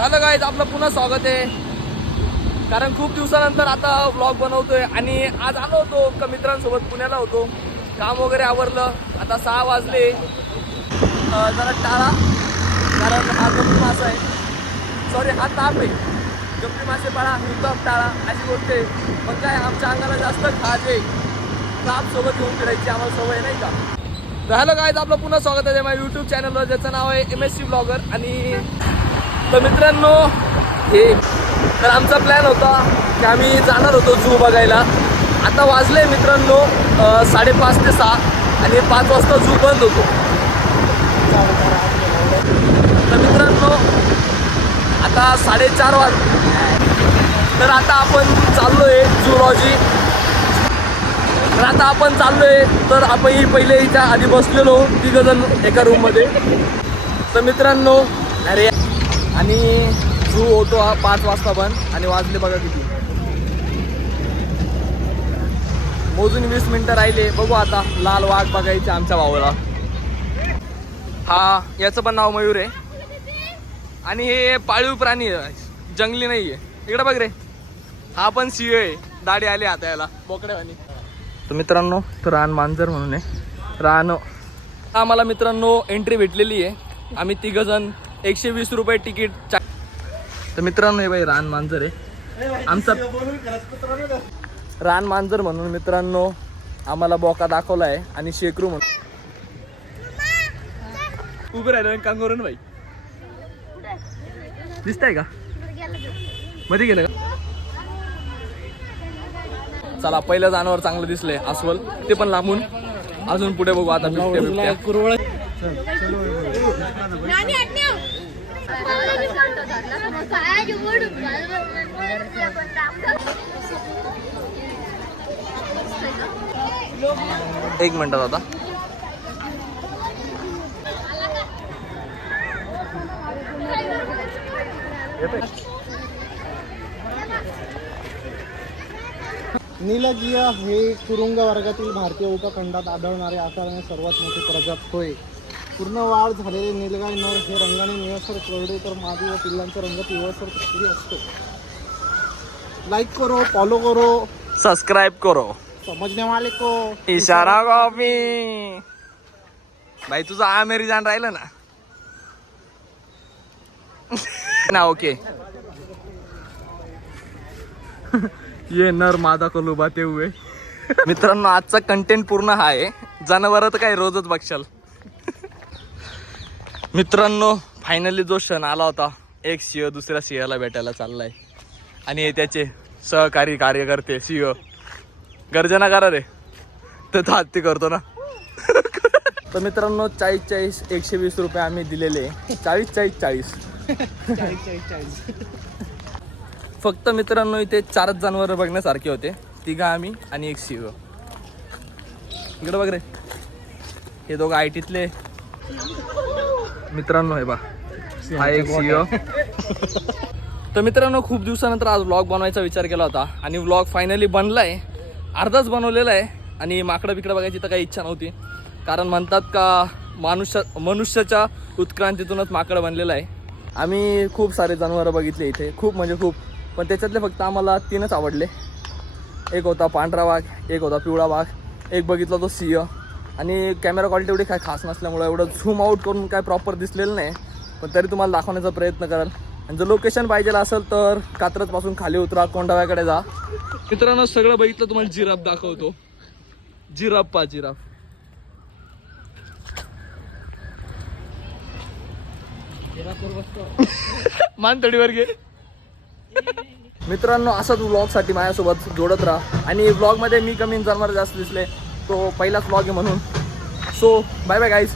झालं काय आपलं पुन्हा स्वागत आहे. कारण खूप दिवसानंतर आता व्लॉग बनवतोय आणि आज आलो होतो का मित्रांसोबत पुण्याला होतो. काम वगैरे आवरलं आता सहा वाजले. जरा टाळा कारण हा गप्पी मासा आहे. सॉरी हा ताप आहे. गप्पी मासे पाळा हिरकप टाळा अशी गोष्ट आहे. मग काय आमच्या अंगाला जास्त खाज आहे. ताप सोबत घेऊन फिरायची आम्हाला सवय नाही का? झालं काय आपलं पुन्हा स्वागत आहे माझ्या यूट्यूब चॅनलवर ज्याचं नाव आहे एम एस सी ब्लॉगर आणि तर मित्रांनो हे तर आमचा प्लॅन होता की आम्ही जाणार होतो झू बघायला. आता वाजले मित्रांनो साडेपाच ते सहा आणि पाच वाजता झू बंद होतो. तर मित्रांनो आता साडेचार वाज तर आता आपण चाललोय झूलॉजी तर आता आपण चाललोय तर आपण ही पहिले इथं आधी बसलेलो तिघ जण एका रूममध्ये. तर मित्रांनो अरे आणि झू होतो हा पाच वाजता बंद आणि वाजले बघा किती. मोजून वीस मिनिटं राहिले बघू आता. लाल वाघ बघायचे आमच्या भावाला. हा याचं पण नाव मयूर आहे. आणि हे पाळीव प्राणी जंगली नाही आहे इकडे बघ रे. हा पण सिंह आहे. दाढी आली आता याला. बोकड्यावानी तर मित्रांनो तर रान मांजर म्हणून आहे. रान. आम्हाला मित्रांनो एंट्री भेटलेली आहे. आम्ही तिघ जण एकशे वीस रुपये तिकीट चा- तर मित्रांनो हे बाई रान मांजर आहे. आमचा रान मांजर म्हणून मित्रांनो आम्हाला बोका दाखवला आहे आणि शेकरू म्हणून. उभं राहिलं कांगोरून बाई दिसतंय का? मध्ये गेलं का? चला पहिलं जनावर चांगलं दिसलंय अस्वल. ते पण लांबून. अजून पुढे बघू आता बिबट्या बिबट्या. एक मिनिटात आता नीलगिय हे तुरुंग वर्गातील भारतीय उपखंडात आढळणारे आकाराने सर्वात मोठी प्रजात होय. पूर्ण वाढ झालेले निलगाय नर हे रंगाने निळसर करडे तर मादी व पिल्लांचा रंग पिवळसर तपकिरी असतो. लाईक करो फॉलो करो. सबस्क्राईब करो. समजने वाले को इशारा कॉपी. भाई तुझं आमेरी जाण राहिलं ना? ना ओके ये नर मादा को लुबाते हुए. मित्रांनो आजचा कंटेंट पूर्ण हा आहे. जनावर तर काय रोजच बघशाल. मित्रांनो फायनली जो क्षण आला होता एक सिंह दुसऱ्या सिंहाला भेटायला चाललाय. आणि हे त्याचे सहकारी कार्यकर्ते सिंह गर्जना करा रे. तर तो हत्ती करतो ना. तर मित्रांनो चाळीस चाळीस एकशे वीस रुपये आम्ही दिलेले. चाळीस चाळीस चाळीस फक्त मित्रांनो इथे चारच जनावर बघण्यासारखे होते. तिघा आम्ही आणि एक सिंह इकडे बघ रे. हे दोघं आय टीतले. मित्रांनो हे बा हा एक सिंह तर मित्रांनो खूप दिवसानंतर आज व्लॉग बनवायचा विचार केला होता आणि व्लॉग फायनली बनलाय. अर्धाच बनवलेला आहे आणि माकडं बिकडं बघायची तर काही इच्छा नव्हती. कारण म्हणतात का मनुष्य मनुष्याच्या उत्क्रांतीतूनच माकडं बनलेलं आहे. आम्ही खूप सारे जनावरं बघितले इथे. खूप म्हणजे खूप. पण त्याच्यातले फक्त आम्हाला तीनच आवडले. एक होता पांढरा वाघ एक होता पिवळा वाघ एक बघितला तो सिंह आणि कॅमेरा क्वालिटी एवढी काय खास नसल्यामुळं एवढं झूम आऊट करून काय प्रॉपर दिसलेलं नाही. पण तरी तुम्हाला दाखवण्याचा प्रयत्न कराल. आणि जर लोकेशन पाहिजे असेल तर कात्रजपासून खाली उतरा कोंडाव्याकडे जा. मित्रांनो सगळं बघितलं तुम्हाला जिराफ दाखवतो. जिराफ पा जिराफ. मान तडीवर घे. मित्रांनो असंच व्लॉगसाठी माझ्यासोबत जोडत राहा. आणि व्लॉगमध्ये मी कमी जनावर जास्त दिसले. तो पहिलाच व्लॉग आहे म्हणून. So bye bye guys